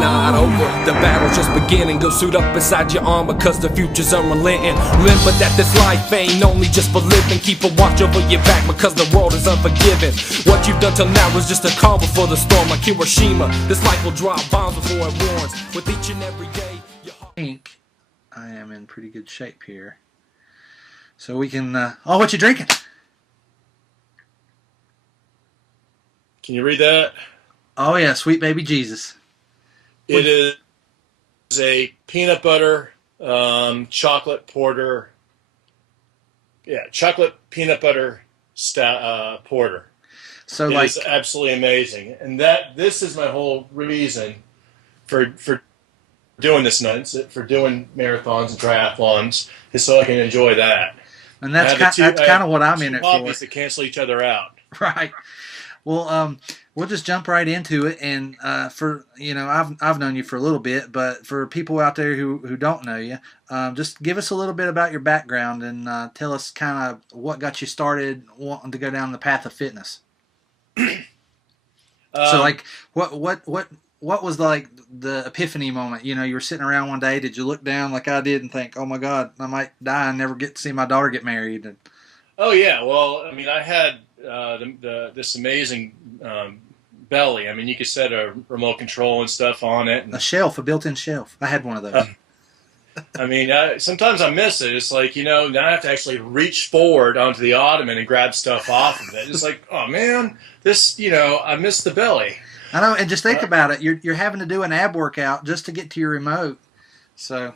not over. The battle's just beginning. Go suit up inside your armor, cause the future's unrelenting. Remember that this life ain't only just for living. Keep a watch over your back because the world is unforgiving. What you've done till now is just a calm before the storm. Like Hiroshima, this life will drop bombs before it warns. With each and every day, I think I am in pretty good shape here. So we can... oh, what you drinking? Can you read that? Oh, yeah, Sweet Baby Jesus. It is a peanut butter chocolate porter. Yeah, chocolate peanut butter porter. So it's absolutely amazing. And this is my whole reason for doing this for doing marathons and triathlons, is so I can enjoy that. And that's kind of what I'm in it for. Hobbies that cancel each other out. Right. Well, we'll just jump right into it. And for I've known you for a little bit, but for people out there who don't know you, just give us a little bit about your background and tell us kind of what got you started wanting to go down the path of fitness. So, like, what was like the epiphany moment? You were sitting around one day. Did you look down like I did and think, "Oh my God, I might die and never get to see my daughter get married"? Oh yeah. Well, I mean, I had this amazing belly. I mean, you could set a remote control and stuff on it. And, a built-in shelf. I had one of those. I mean, sometimes I miss it. It's like, now I have to actually reach forward onto the ottoman and grab stuff off of it. It's like, oh man, I missed the belly. I know, and just think about it. You're having to do an ab workout just to get to your remote. So,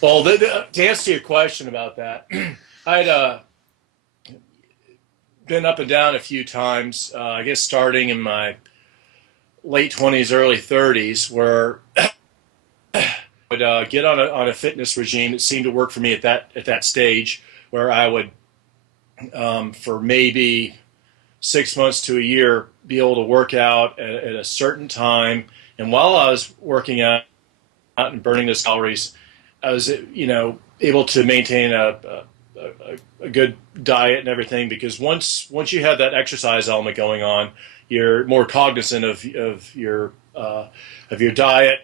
well, to answer your question about that, I'd been up and down a few times. I guess starting in my late 20s, early 30s, where I would get on a fitness regime that seemed to work for me at that stage, where I would, for maybe 6 months to a year, be able to work out at a certain time. And while I was working out and burning those calories, I was, able to maintain a good diet and everything, because once you have that exercise element going on, you're more cognizant of your diet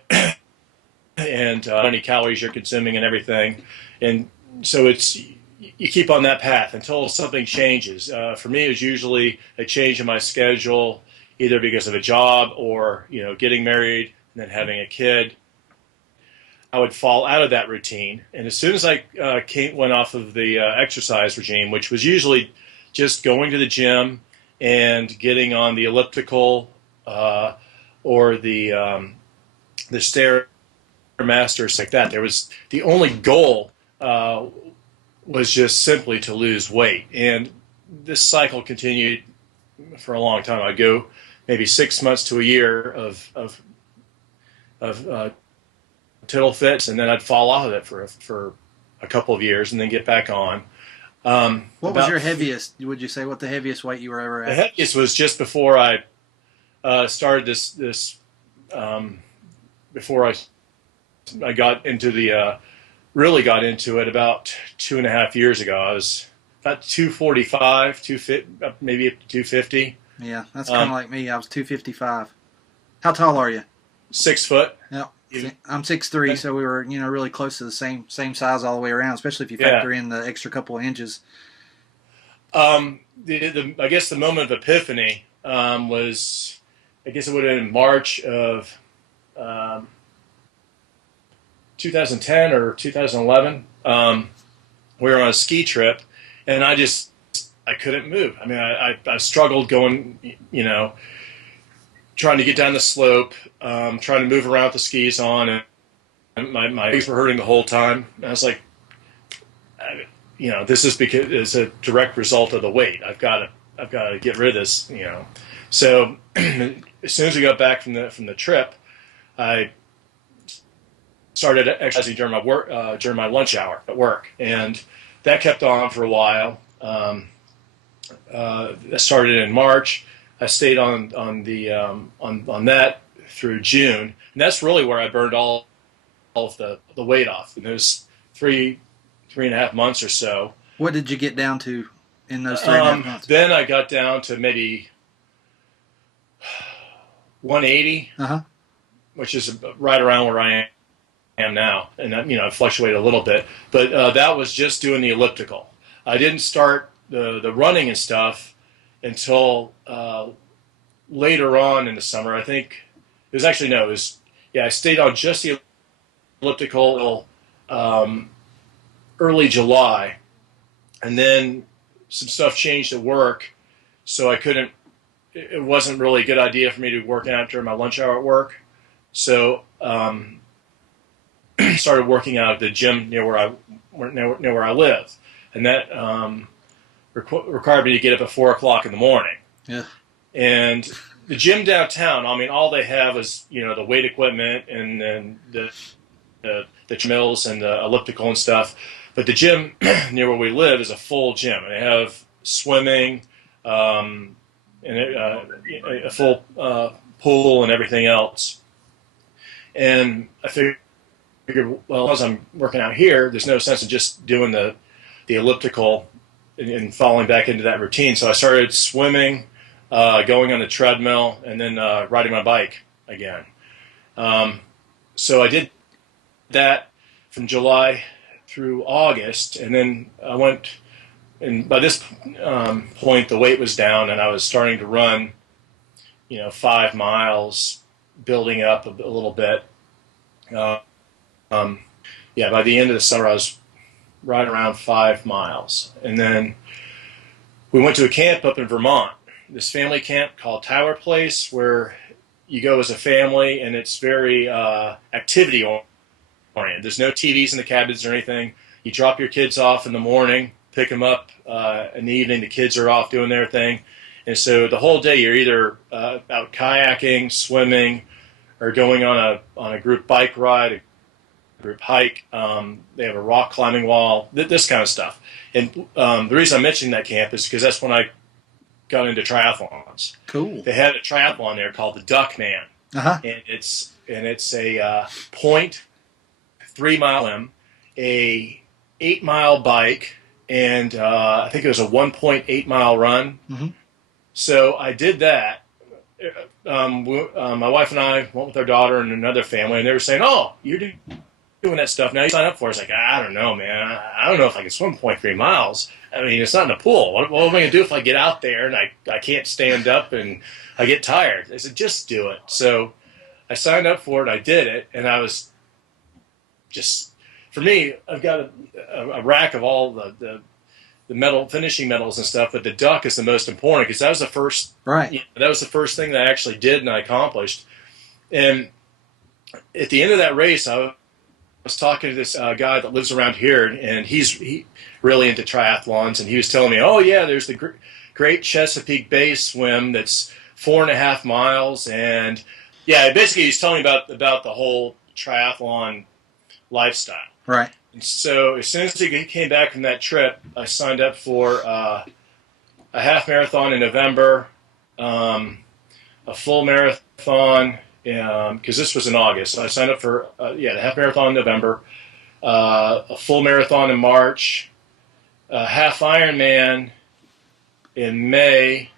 and how many calories you're consuming and everything. And so you keep on that path until something changes. For me, it was usually a change in my schedule, either because of a job or, getting married and then having a kid. I would fall out of that routine. And as soon as I went off of the exercise regime, which was usually just going to the gym and getting on the elliptical or the Stairmasters like that, the only goal was just simply to lose weight. And this cycle continued for a long time. I'd go maybe 6 months to a year of tittle fits, and then I'd fall off of it for a couple of years and then get back on. What was your heaviest? Would you say what the heaviest weight you were ever at? The heaviest was just before I started this before I got into really got into it about 2.5 years ago. I was about 245, maybe up to 250. Yeah, that's kind of like me. I was 255. How tall are you? 6 foot. Yeah. I'm 6'3", so we were, really close to the same size all the way around, especially if you factor in the extra couple of inches. I guess the moment of epiphany was, I guess it would have been March of 2010 or 2011. We were on a ski trip, and I couldn't move. I mean, I struggled going, trying to get down the slope, trying to move around with the skis on, and my legs were hurting the whole time. And I was like, this is because it's a direct result of the weight. I've got to get rid of this, So as soon as we got back from the trip, I started exercising during my lunch hour at work, and that kept on for a while. That started in March. I stayed on that through June, and that's really where I burned all of the weight off. And those 3.5 months or so. What did you get down to in those 3.5 months? Then I got down to maybe 180. which is right around where I am now, and I fluctuate a little bit. But that was just doing the elliptical. I didn't start the running and stuff until later on in the summer. I think it was actually no, it was I stayed on just the elliptical early July, and then some stuff changed at work, so I couldn't. It wasn't really a good idea for me to work out during my lunch hour at work, so started working out at the gym near where I live, and that required me to get up at 4 o'clock in the morning. Yeah. And the gym downtown, I mean, all they have is the weight equipment and then the mills and the elliptical and stuff. But the gym near where we live is a full gym. They have swimming, and a full pool and everything else. And I figured, well, as I'm working out here, there's no sense in just doing the elliptical and falling back into that routine. So I started swimming, going on the treadmill, and then riding my bike again. So I did that from July through August, and then I went, and by this point the weight was down, and I was starting to run, 5 miles, building up a little bit. By the end of the summer I was right around 5 miles, and then we went to a camp up in Vermont, this family camp called Tyler Place, where you go as a family, and it's very activity oriented. There's no TVs in the cabins or anything. You drop your kids off in the morning, pick them up in the evening. The kids are off doing their thing. And so the whole day you're either out kayaking, swimming, or going on a group bike ride, a group hike. They have a rock climbing wall, this kind of stuff. And the reason I'm mentioning that camp is because that's when I got into triathlons. Cool. They had a triathlon there called the Duck Man. Uh-huh. And it's a 0.3 mile swim, a 8 mile bike, and I think it was a 1.8 mile run. Mm-hmm. So I did that. My wife and I went with our daughter and another family, and they were saying, "Oh, you're doing that stuff now. You sign up for it." I was like, "I don't know, man. I don't know if I can swim 0.3 miles. I mean, it's not in a pool. What am I going to do if I get out there and I can't stand up and I get tired?" They said, "Just do it." So I signed up for it. I did it, and I was just, for me, I've got a rack of all the finishing medals and stuff, but the duck is the most important because that was the first. Right. That was the first thing that I actually did and I accomplished. And at the end of that race, I was talking to this guy that lives around here, and he's really into triathlons, and he was telling me, "Oh yeah, there's the Great Chesapeake Bay swim that's 4.5 miles," and basically he's telling me about the whole triathlon lifestyle. Right. And so as soon as he came back from that trip, I signed up for a half marathon in November, a full marathon, because this was in August. So I signed up for the half marathon in November, a full marathon in March, a half Ironman in May,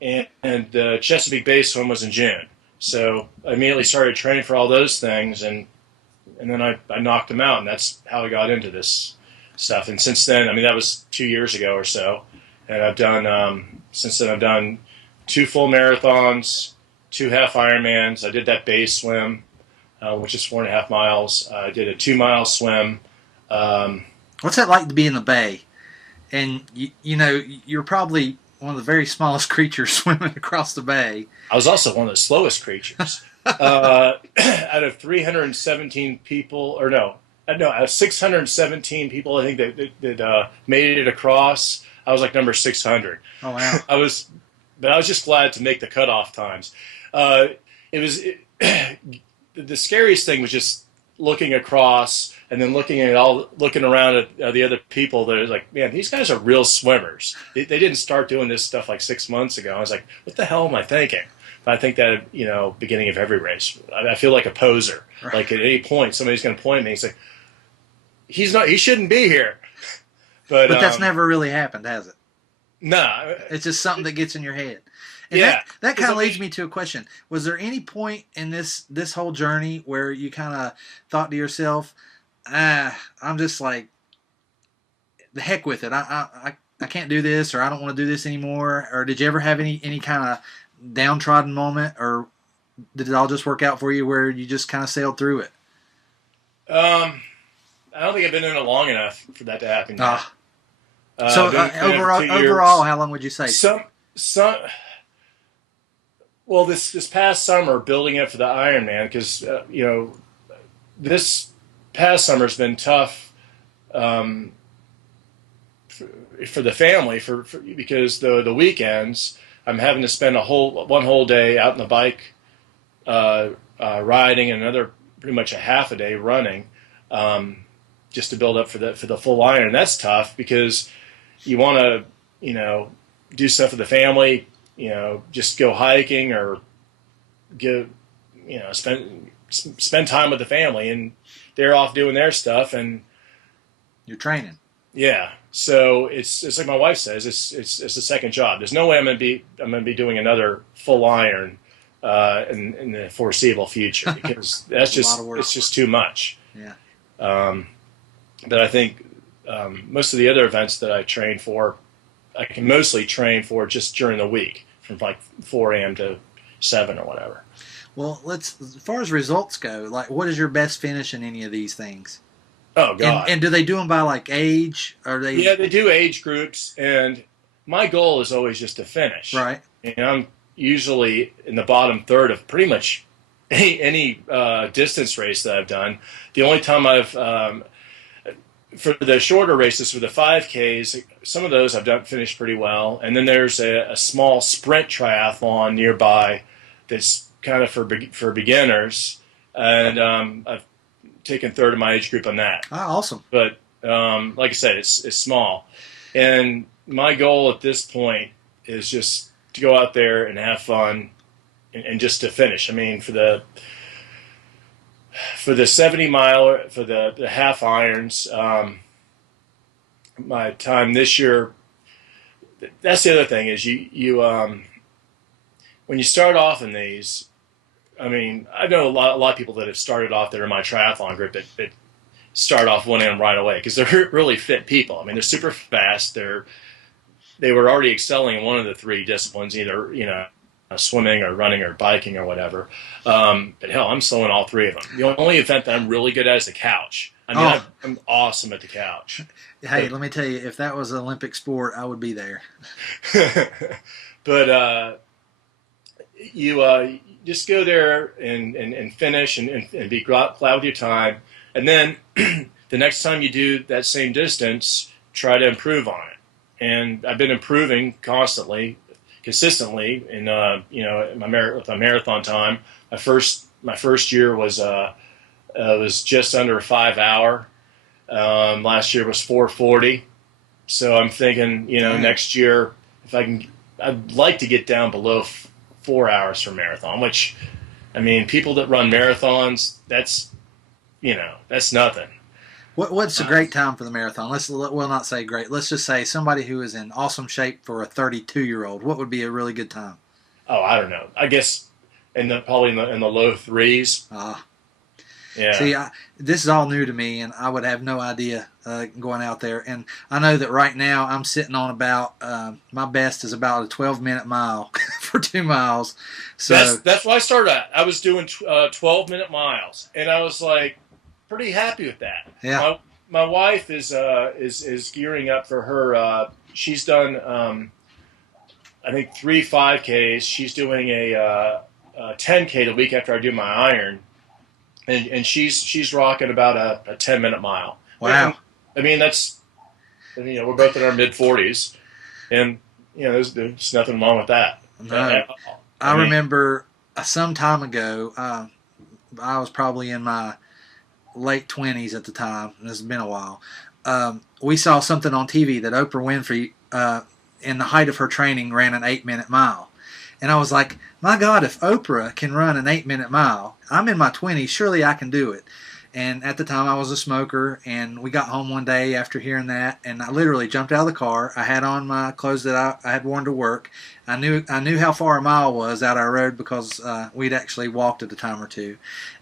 and the Chesapeake Bay swim was in June. So I immediately started training for all those things, and then I knocked them out, and that's how I got into this stuff. And since then, I mean, that was 2 years ago or so, and I've done since then I've done 2 full marathons, 2 half Ironmans. I did that bay swim, which is 4.5 miles. I did a 2 mile swim. What's that like to be in the bay? And you're probably one of the very smallest creatures swimming across the bay. I was also one of the slowest creatures. Out of 317 people, out of 617 people, I think that made it across, I was like number 600. Oh wow! I was just glad to make the cutoff times. The scariest thing was just looking across and then looking around at the other people that are like, man, these guys are real swimmers. They didn't start doing this stuff like 6 months ago. I was like, what the hell am I thinking? But I think that, beginning of every race, I feel like a poser. Right. Like at any point, somebody's going to point at me and say, he shouldn't be here. But that's never really happened, has it? No. It's just something that gets in your head. And Yeah. that kind of leads me to a question. Was there any point in this whole journey where you kind of thought to yourself, I'm just like, the heck with it. I can't do this, or I don't want to do this anymore? Or did you ever have any kind of downtrodden moment, or did it all just work out for you where you just kind of sailed through it? I don't think I've been in it long enough for that to happen yet. So overall, how long would you say? Well, this past summer, building up for the Ironman, because this past summer's been tough for the family, because the weekends I'm having to spend one whole day out on the bike riding, and another pretty much a half a day running, just to build up for the full Iron. And that's tough because you want to do stuff with the family. Just go hiking or spend time with the family, and they're off doing their stuff, and you're training. Yeah. So it's like my wife says, it's a second job. There's no way I'm gonna be doing another full Iron in the foreseeable future, because that's it's just too much. Yeah. But I think most of the other events that I train for, I can mostly train for just during the week, from like 4 a.m. to 7 or whatever. Well, as far as results go, like, what is your best finish in any of these things? Oh, God. And do they do them by, like, age? Or they? Yeah, they do age groups, and my goal is always just to finish. Right. And I'm usually in the bottom third of pretty much any distance race that I've done. The only time I've for the shorter races, for the 5Ks, some of those I've finished pretty well. And then there's a small sprint triathlon nearby that's kind of for beginners. And I've taken third in my age group on that. Oh, awesome. But like I said, it's small. And my goal at this point is just to go out there and have fun and just to finish. I mean, for the 70 mile, for the half irons, my time this year, that's the other thing, is you when you start off in these, I mean, I know a lot of people that have started off that are in my triathlon group that start off winning them right away, because they're really fit people. I mean, they're super fast. They were already excelling in one of the three disciplines, either swimming or running or biking or whatever. But hell, I'm slow in all three of them. The only event that I'm really good at is the couch. I mean, I'm awesome at the couch. Hey, let me tell you, if that was an Olympic sport, I would be there. But you just go there and finish and be glad with your time. And then the next time you do that same distance, try to improve on it. And I've been improving constantly, consistently in my marathon time. My first year was just under a 5 hour. Last year was 4:40. So I'm thinking, next year, I'd like to get down below 4 hours for marathon. Which, I mean, people that run marathons, that's nothing. What's a great time for the marathon? We'll not say great. Let's just say somebody who is in awesome shape for a 32-year-old. What would be a really good time? Oh, I don't know. I guess probably in the low threes. Yeah. See, this is all new to me, and I would have no idea going out there. And I know that right now I'm sitting on about my best is about a 12-minute mile for 2 miles. So that's what I started at. I was doing 12-minute miles, and I was like pretty happy with that. Yeah. My wife is gearing up for her. She's done I think 3 5Ks. She's doing a 10K the week after I do my Iron. And she's rocking about a 10-minute mile. Wow. I mean, we're both in our mid-40s, and there's nothing wrong with that. No. I remember some time ago, I was probably in my late 20s at the time. This has been a while. We saw something on TV that Oprah Winfrey, in the height of her training, ran an 8-minute mile. And I was like, my God, if Oprah can run an 8-minute mile, I'm in my 20s, surely I can do it. And at the time I was a smoker, and we got home one day after hearing that, and I literally jumped out of the car. I had on my clothes that I had worn to work. I knew how far a mile was out our road because we'd actually walked at a time or two.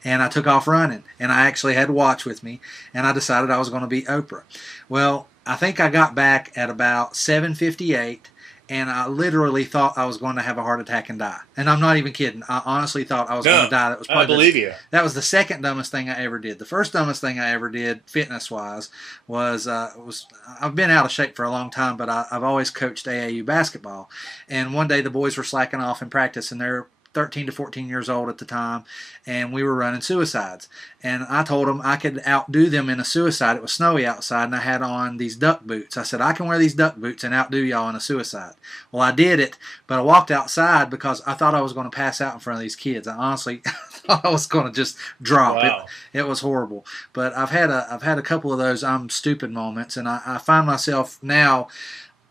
And I took off running, and I actually had a watch with me, and I decided I was going to beat Oprah. Well, I think I got back at about 7:58, and I literally thought I was going to have a heart attack and die. And I'm not even kidding. I honestly thought I was going to die. That was I believe you. That was the second dumbest thing I ever did. The first dumbest thing I ever did, fitness-wise, was I've been out of shape for a long time, but I've always coached AAU basketball. And one day the boys were slacking off in practice, and they're 13 to 14 years old at the time, and we were running suicides. And I told them I could outdo them in a suicide. It was snowy outside, and I had on these duck boots. I said, I can wear these duck boots and outdo y'all in a suicide. Well, I did it, but I walked outside because I thought I was going to pass out in front of these kids. I honestly thought I was going to just drop. Wow. It was horrible. But I've had a couple of those I'm stupid moments, and I find myself now,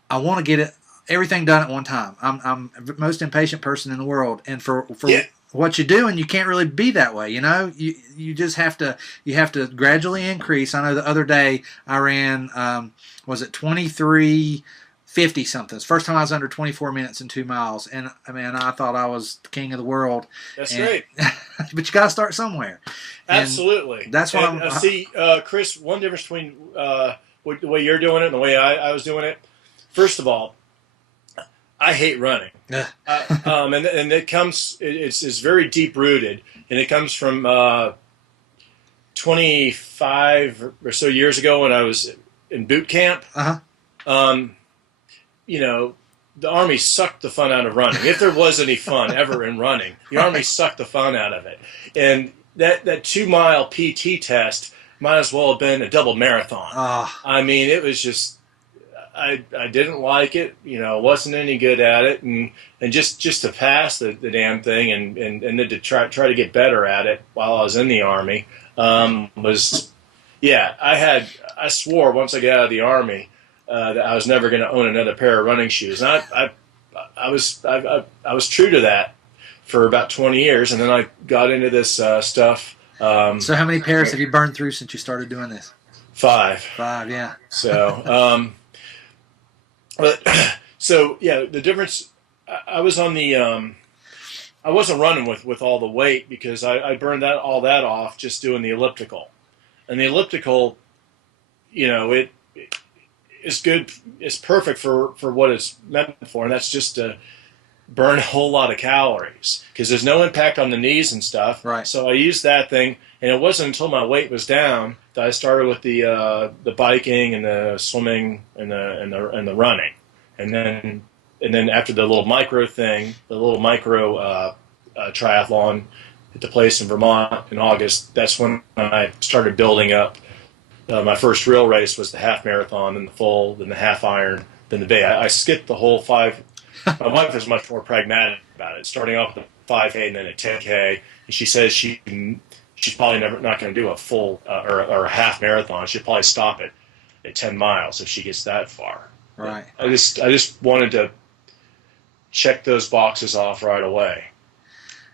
I want to get everything done at one time. I'm the most impatient person in the world, and for what you're doing, you can't really be that way. You just have to gradually increase. I know the other day I ran was it 23:50 something. It's the first time I was under 24 minutes in 2 miles, and I mean I thought I was the king of the world. That's great. But you got to start somewhere. Absolutely. And that's what I'm. See, Chris, one difference between the way you're doing it and the way I was doing it. First of all, I hate running, and it comes. It's very deep rooted, and it comes from 25 or so years ago when I was in boot camp. The Army sucked the fun out of running. If there was any fun ever in running, the Army sucked the fun out of it. And that 2 mile PT test might as well have been a double marathon. I mean, it was just. I didn't like it, wasn't any good at it, and just to pass the damn thing and then to try to get better at it while I was in the Army was, I swore once I got out of the Army that I was never going to own another pair of running shoes, and I was true to that for about 20 years, and then I got into this stuff. So how many pairs have you burned through since you started doing this? 5. 5, yeah. So. The difference. I was on the. I wasn't running with all the weight because I burned all that off just doing the elliptical, and the elliptical, it is good. It's perfect for what it's meant for, and that's just to burn a whole lot of calories because there's no impact on the knees and stuff. Right. So I used that thing, and it wasn't until my weight was down that I started with the biking and the swimming and the running, and then after the little micro triathlon at the place in Vermont in August, that's when I started building up. My first real race was the half marathon, then the full, then the half iron, then the bay. I skipped the whole 5. My wife is much more pragmatic about it, starting off with a 5K and then a 10K. And she says she's probably not going to do a full or a half marathon. She'll probably stop at 10 miles if she gets that far. Right. I just wanted to check those boxes off right away.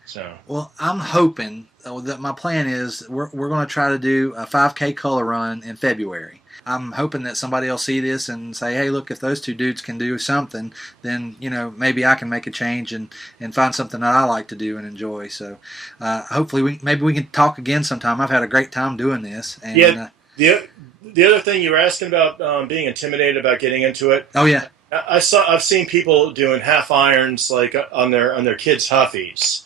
So. Well, I'm hoping that my plan is we're going to try to do a 5K color run in February. I'm hoping that somebody will see this and say, hey, look, if those two dudes can do something, then, maybe I can make a change and find something that I like to do and enjoy. So hopefully we can talk again sometime. I've had a great time doing this. And, the other thing you were asking about being intimidated about getting into it. Oh, yeah. I've seen people doing half irons like on their kids' Huffies.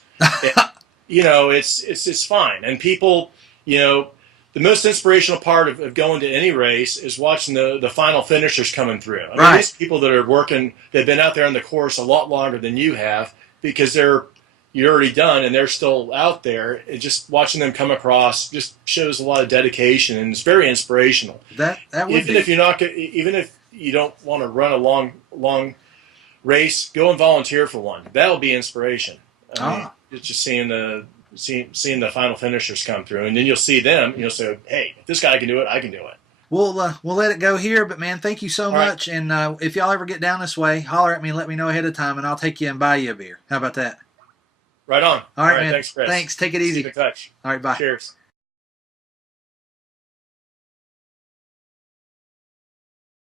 It's fine. And people, the most inspirational part of going to any race is watching the final finishers coming through. I mean, these people that are working, they've been out there on the course a lot longer than you have because you're already done and they're still out there. And just watching them come across just shows a lot of dedication and it's very inspirational. That would even if you don't want to run a long race, go and volunteer for one. That'll be inspiration. I mean, it's just seeing the final finishers come through, and then you'll see them, and you'll say, hey, if this guy can do it, I can do it. We'll let it go here, but, man, thank you so much. Right. And if y'all ever get down this way, holler at me and let me know ahead of time, and I'll take you and buy you a beer. How about that? Right on. All right, man. Thanks, Chris. Thanks. Take it easy. Keep in touch. All right, bye. Cheers.